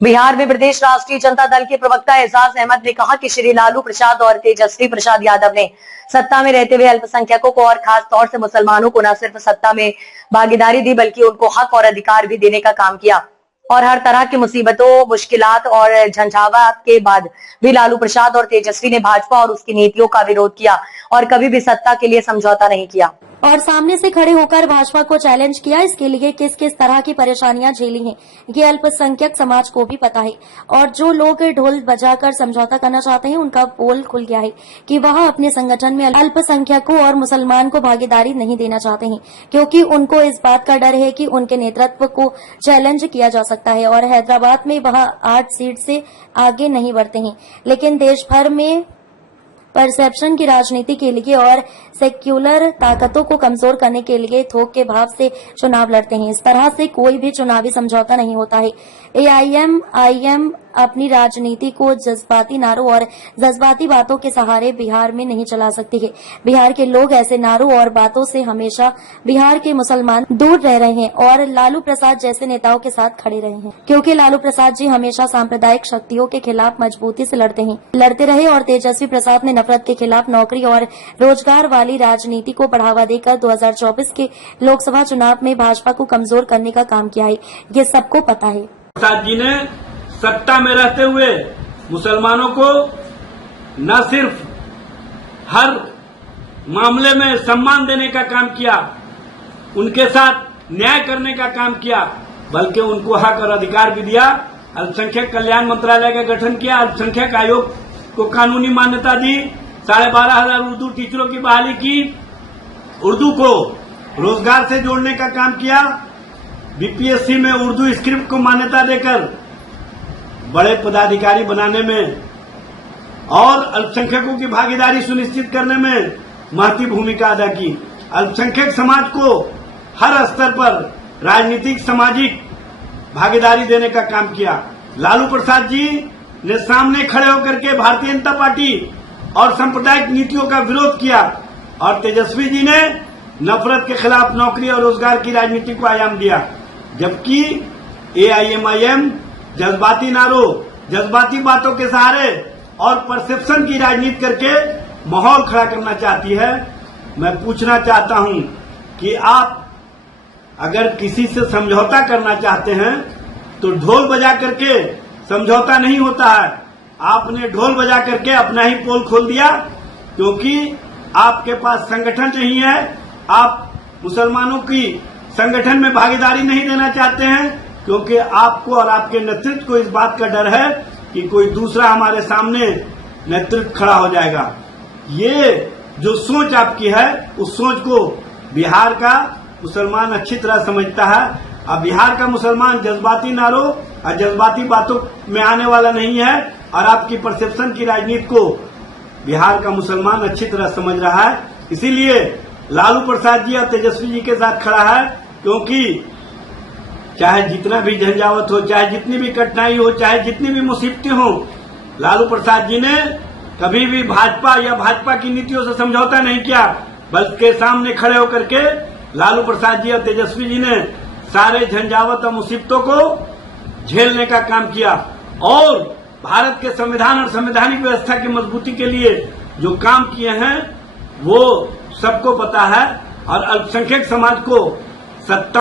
बिहार में प्रदेश राष्ट्रीय जनता दल के प्रवक्ता एजाज अहमद ने कहा कि श्री लालू प्रसाद और तेजस्वी प्रसाद यादव ने सत्ता में रहते हुए अल्पसंख्यकों को और खास तौर से मुसलमानों को न सिर्फ सत्ता में भागीदारी दी बल्कि उनको हक और अधिकार भी देने का काम किया और हर तरह की मुसीबतों, मुश्किलात और झंझावात के बाद भी लालू प्रसाद और तेजस्वी ने भाजपा और उसकी नीतियों का विरोध किया और कभी भी सत्ता के लिए समझौता नहीं किया और सामने से खड़े होकर भाजपा को चैलेंज किया। इसके लिए किस किस तरह की परेशानियां झेली हैं ये अल्पसंख्यक समाज को भी पता है और जो लोग ढोल बजाकर समझौता करना चाहते हैं उनका पोल खुल गया है कि वह अपने संगठन में अल्पसंख्यकों और मुसलमान को भागीदारी नहीं देना चाहते हैं, क्योंकि उनको इस बात का डर है कि उनके नेतृत्व को चैलेंज किया जा सकता है और हैदराबाद में वह 8 सीट से आगे नहीं बढ़ते हैं, लेकिन देश भर में परसेप्शन की राजनीति के लिए और सेक्युलर ताकतों को कमजोर करने के लिए थोक के भाव से चुनाव लड़ते हैं। इस तरह से कोई भी चुनावी समझौता नहीं होता है। AIM अपनी राजनीति को जज्बाती नारों और जज्बाती बातों के सहारे बिहार में नहीं चला सकती है। बिहार के लोग ऐसे नारों और बातों से हमेशा बिहार के मुसलमान दूर रह रहे हैं और लालू प्रसाद जैसे नेताओं के साथ खड़े रहे हैं, क्योंकि लालू प्रसाद जी हमेशा सांप्रदायिक शक्तियों के खिलाफ मजबूती से लड़ते रहे और तेजस्वी प्रसाद ने नफरत के खिलाफ नौकरी और रोजगार वाली राजनीति को बढ़ावा देकर 2024 के लोकसभा चुनाव में भाजपा को कमजोर करने का काम किया है। ये सबको पता है। प्रसाद जी ने सत्ता में रहते हुए मुसलमानों को न सिर्फ हर मामले में सम्मान देने का काम किया, उनके साथ न्याय करने का काम किया, बल्कि उनको हक और अधिकार भी दिया। अल्पसंख्यक कल्याण मंत्रालय का गठन किया, अल्पसंख्यक आयोग को कानूनी मान्यता दी, 12,500 उर्दू टीचरों की बहाली की, उर्दू को रोजगार से जोड़ने का काम किया, BPSC में उर्दू स्क्रिप्ट को मान्यता देकर बड़े पदाधिकारी बनाने में और अल्पसंख्यकों की भागीदारी सुनिश्चित करने में महत्वपूर्ण भूमिका अदा की। अल्पसंख्यक समाज को हर स्तर पर राजनीतिक सामाजिक भागीदारी देने का काम किया। लालू प्रसाद जी ने सामने खड़े होकर के भारतीय जनता पार्टी और सांप्रदायिक नीतियों का विरोध किया और तेजस्वी जी ने नफरत के खिलाफ नौकरी और रोजगार की राजनीति को आयाम दिया, जबकि AIM जज्बाती नारों, जज्बाती बातों के सहारे और परसेप्शन की राजनीति करके माहौल खड़ा करना चाहती है। मैं पूछना चाहता हूं कि आप अगर किसी से समझौता करना चाहते हैं तो ढोल बजा करके समझौता नहीं होता है। आपने ढोल बजा करके अपना ही पोल खोल दिया, क्योंकि आपके पास संगठन नहीं है। आप मुसलमानों की संगठन में भागीदारी नहीं देना चाहते हैं, क्योंकि आपको और आपके नेतृत्व को इस बात का डर है कि कोई दूसरा हमारे सामने नेतृत्व खड़ा हो जाएगा। ये जो सोच आपकी है, उस सोच को बिहार का मुसलमान अच्छी तरह समझता है। अब बिहार का मुसलमान जज्बाती नारों और जज्बाती बातों में आने वाला नहीं है और आपकी परसेप्शन की राजनीति को बिहार का मुसलमान अच्छी तरह समझ रहा है। इसीलिए लालू प्रसाद जी और तेजस्वी जी के साथ खड़ा है, क्योंकि चाहे जितना भी झंझावत हो, चाहे जितनी भी कठिनाई हो, चाहे जितनी भी मुसीबतें हो, लालू प्रसाद जी ने कभी भी भाजपा या भाजपा की नीतियों से समझौता नहीं किया, बल्कि सामने खड़े होकर के लालू प्रसाद जी और तेजस्वी जी ने सारे झंझावत और मुसीबतों को झेलने का काम किया और भारत के संविधान और संवैधानिक व्यवस्था की मजबूती के लिए जो काम किए हैं वो सबको पता है और अल्पसंख्यक समाज को सत्ता